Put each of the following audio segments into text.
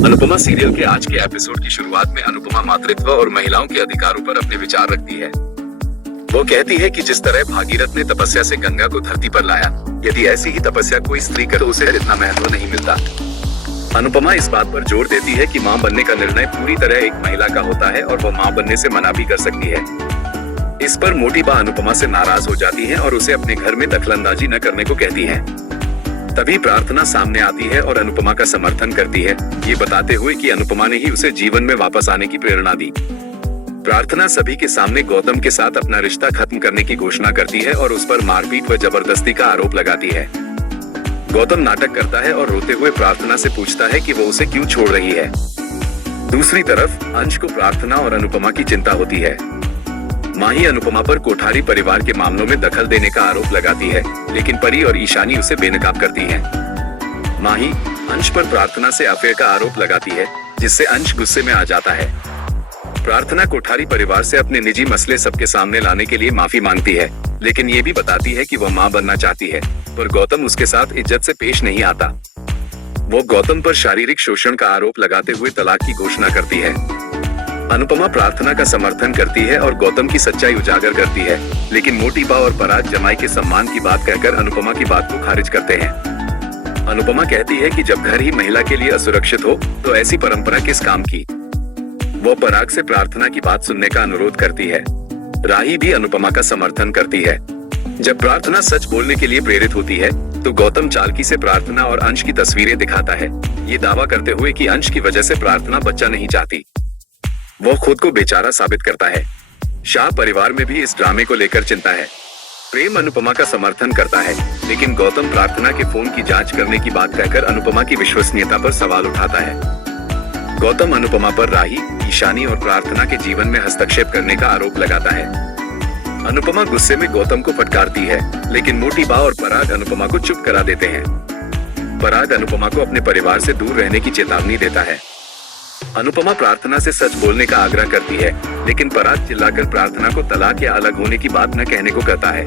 Anupama serial के आज के एपिसोड की शुरुआत में अनुपमा मातृत्व और महिलाओं के अधिकारों पर अपने विचार रखती है। वो कहती है कि जिस तरह भागीरथ ने तपस्या से गंगा को धरती पर लाया, यदि ऐसी ही तपस्या कोई स्त्री करे तो उसे इतना महत्व नहीं मिलता। अनुपमा इस बात पर जोर देती है कि मां बनने का निर्णय पूरी तरह एक महिला का होता है और वो मां बनने से मना भी कर सकती है। इस पर मोटी बा अनुपमा से नाराज हो जाती है और उसे अपने घर में दखलंदाजी न करने को कहती है। तभी प्रार्थना सामने आती है और अनुपमा का समर्थन करती है, ये बताते हुए कि अनुपमा ने ही उसे जीवन में वापस आने की प्रेरणा दी। प्रार्थना सभी के सामने गौतम के साथ अपना रिश्ता खत्म करने की घोषणा करती है और उस पर मारपीट व जबरदस्ती का आरोप लगाती है। गौतम नाटक करता है और रोते हुए प्रार्थना से पूछता है कि वो उसे क्यों छोड़ रही है। दूसरी तरफ अंश को प्रार्थना और अनुपमा की चिंता होती है। माही अनुपमा पर कोठारी परिवार के मामलों में दखल देने का आरोप लगाती है, लेकिन परी और ईशानी उसे बेनकाब करती हैं। माही अंश पर प्रार्थना से अफेयर का आरोप लगाती है, जिससे अंश गुस्से में आ जाता है। प्रार्थना कोठारी परिवार से अपने निजी मसले सबके सामने लाने के लिए माफी मांगती है, लेकिन ये भी बताती है कि वह मां बनना चाहती है, पर गौतम उसके साथ इज्जत से पेश नहीं आता। वो गौतम पर शारीरिक शोषण का आरोप लगाते हुए तलाक की घोषणा करती है। अनुपमा प्रार्थना का समर्थन करती है और गौतम की सच्चाई उजागर करती है, लेकिन मोटी बा और पराग जमाई के सम्मान की बात कहकर अनुपमा की बात को खारिज करते हैं। अनुपमा कहती है कि जब घर ही महिला के लिए असुरक्षित हो तो ऐसी परंपरा किस काम की। वो पराग से प्रार्थना की बात सुनने का अनुरोध करती है। राही भी अनुपमा का समर्थन करती है। जब प्रार्थना सच बोलने के लिए प्रेरित होती है तो गौतम चालकी से प्रार्थना और अंश की तस्वीरें दिखाता है, ये दावा करते हुए कि अंश की वजह से प्रार्थना बच्चा नहीं चाहती। वो खुद को बेचारा साबित करता है। शाह परिवार में भी इस ड्रामे को लेकर चिंता है। प्रेम अनुपमा का समर्थन करता है, लेकिन गौतम प्रार्थना के फोन की जांच करने की बात कहकर अनुपमा की विश्वसनीयता पर सवाल उठाता है। गौतम अनुपमा पर राही, ईशानी और प्रार्थना के जीवन में हस्तक्षेप करने का आरोप लगाता है। अनुपमा गुस्से में गौतम को फटकारती है, लेकिन मोटी बा और पराग अनुपमा को चुप करा देते हैं। पराग अनुपमा को अपने परिवार से दूर रहने की चेतावनी देता है। अनुपमा प्रार्थना से सच बोलने का आग्रह करती है, लेकिन पराग चिल्लाकर प्रार्थना को तलाक या अलग होने की बात न कहने को कहता है।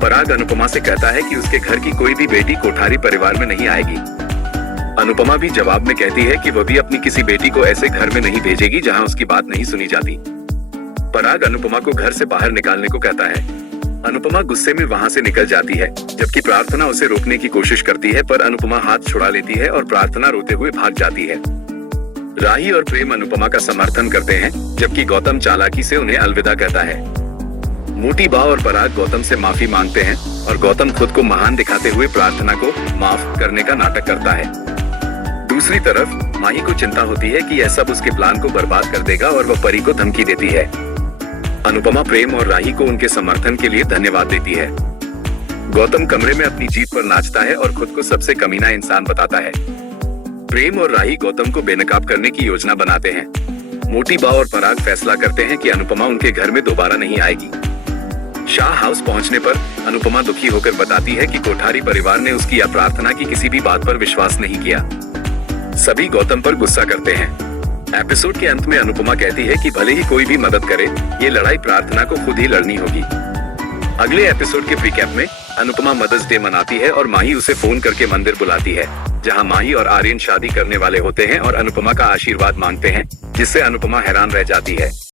पराग अनुपमा से कहता है कि उसके घर की कोई भी बेटी कोठारी परिवार में नहीं आएगी। अनुपमा भी जवाब में कहती है कि वह भी अपनी किसी बेटी को ऐसे घर में नहीं भेजेगी जहां उसकी बात नहीं सुनी जाती। पराग अनुपमा को घर से बाहर निकालने को कहता है। अनुपमा गुस्से में वहां से निकल जाती है, जबकि प्रार्थना उसे रोकने की कोशिश करती है, पर अनुपमा हाथ छुड़ा लेती है और प्रार्थना रोते हुए भाग जाती है। राही और प्रेम अनुपमा का समर्थन करते हैं, जबकि गौतम चालाकी से उन्हें अलविदा कहता है। मोटी बा और पराग गौतम से माफी मांगते हैं और गौतम खुद को महान दिखाते हुए प्रार्थना को माफ करने का नाटक करता है। दूसरी तरफ माही को चिंता होती है कि यह सब उसके प्लान को बर्बाद कर देगा और वह परी को धमकी देती है। अनुपमा प्रेम और राही को उनके समर्थन के लिए धन्यवाद देती है। गौतम कमरे में अपनी जीत पर नाचता है और खुद को सबसे कमीना इंसान बताता है। प्रेम और राही गौतम को बेनकाब करने की योजना बनाते हैं। मोटी बा और पराग फैसला करते हैं कि अनुपमा उनके घर में दोबारा नहीं आएगी। शाह हाउस पहुंचने पर अनुपमा दुखी होकर बताती है कि कोठारी परिवार ने उसकी या प्रार्थना की किसी भी बात पर विश्वास नहीं किया। सभी गौतम पर गुस्सा करते हैं। एपिसोड के अंत में अनुपमा कहती है कि भले ही कोई भी मदद करे, ये लड़ाई प्रार्थना को खुद ही लड़नी होगी। अगले एपिसोड के रिकैप में अनुपमा मदर्स डे मनाती है और माही उसे फोन करके मंदिर बुलाती है, जहां माही और आर्यन शादी करने वाले होते हैं और अनुपमा का आशीर्वाद मांगते हैं, जिससे अनुपमा हैरान रह जाती है।